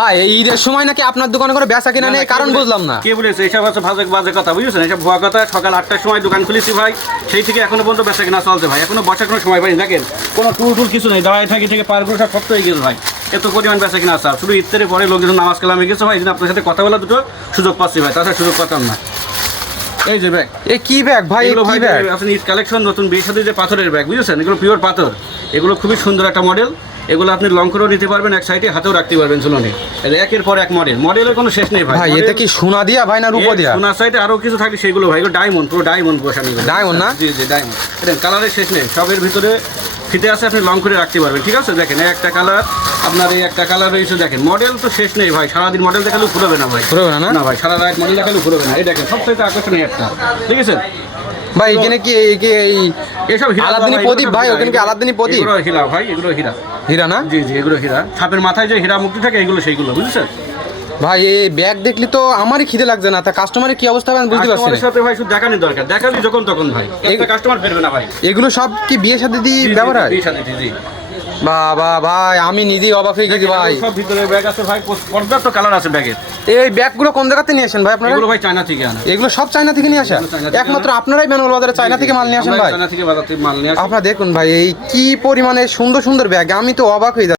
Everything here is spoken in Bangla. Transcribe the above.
ভাই এই ঈদের সময় নাকি আপনার দোকানে করে বেচা কিনা নেই, কারণ বুঝলাম না। কে বলেছে এইসব হচ্ছে বাজে কথা, বুঝছেন? এইসব ভুয়া কথা। সকাল 8টার সময় দোকান খুলেছি ভাই, সেই থেকে এখনো পর্যন্ত বেচা কিনা চলছে ভাই। এখনো বসার কোনো সময় পাইনি, দেখেন কোনো টুল কিছু নেই, দাঁড়ায় থাকি থেকে পারগুলো সব শক্ত হয়ে গেছে ভাই। এত পরিমাণ বেচা কিনা আছে, শুধু ইফতারের পরে লোকজন নামাজ কালামে গেছে ভাই, এই জন্য আপনার সাথে কথা বলা দুটো সুযোগ পাচ্ছি ভাই, তাছাড়া সুযোগ পাতাম না। এই যে ব্যাগ, এ কি ব্যাগ ভাই? এগুলো ভাই কি ব্যাগ? আসলে ঈদ কালেকশন, নতুন বিয়ের সাথে যে পাথরের ব্যাগ, বুঝেছেন? এগুলো পিওর পাথর, এগুলো খুবই সুন্দর একটা মডেল। এগুলো আপনি লং করেও নিতে পারবেন, এক সাইডে হাতেও রাখতে পারবেন ঝুলনে। একের পর এক মডেল, মডেলের কোনো শেষ নেই ভাই। ভাই এটা কি সোনা দিয়া ভাই না রূপো দিয়া? সোনার সাইডে আরো কিছু থাকে সেগুলো ভাই, এগুলো ডায়মন্ড, পুরো ডায়মন্ড বসানো। ডায়মন্ড না? জি জি ডায়মন্ড। এটা কালারের শেষ নেই, সবের ভিতরে ফিতে আছে, আপনি লং করে রাখতে পারবেন। ঠিক আছে, দেখেন একটা কালার, আপনার এই একটা কালার রয়েছে, দেখেন মডেল তো শেষ নেই ভাই। সারাদিন মডেল দেখালেও ফুরবে না ভাই, ফুরবে না? না ভাই, সারা রাত মডেল দেখালেও ফুরবে না। এই দেখেন সবচেয়ে আকর্ষণীয় একটা, ঠিক আছে ভাই এখানে কি এসব আলাদিনী প্রদীপ ভাই? ওখানে কি আলাদিনী প্রদীপ? এগুলো হীরা ভাই, এগুলো হীরা। হীরা না? জি জি, এগুলো হীরা। সাপের মাথায় যে হীরা মুক্তি থাকে, এগুলো সেইগুলো, বুঝছেন ভাই এই ব্যাগ দেখলি তো আমারই খিদে লাগছে না, তা কাস্টমারের কি অবস্থা হবে আমি বুঝতে পারছি না। কাস্টমারের সাথে ভাই শুধু দেখানি দরকার, দেখালি যখন তখন ভাই, একটা কাস্টমার ফেরবে না ভাই। এগুলো সব কি বিয়ে সাথে দিয়ে ব্যবহার হয়? জি জি জি। বাবা ভাই আমি নিজেই অবাক হয়ে গেছি ভাই। সব ভিতরে ব্যাগ আছে ভাই, পর্যাপ্ত কালার আছে ব্যাগের। এই ব্যাগগুলো কোন জায়গাতে নিয়ে আসেন ভাই আপনারা? এগুলো ভাই চায়না থেকে আনা। এগুলো সব চায়না থেকে নিয়ে আসা? একমাত্র আপনারাই বেনারোল বাজারে চায়না থেকে মাল নিয়ে আসেন ভাই? চায়না থেকে বাজার থেকে মাল নিয়ে আসি। আপনারা দেখুন ভাই এই কি পরিমাণে সুন্দর সুন্দর ব্যাগ, আমি তো অবাক হয়ে যাচ্ছি।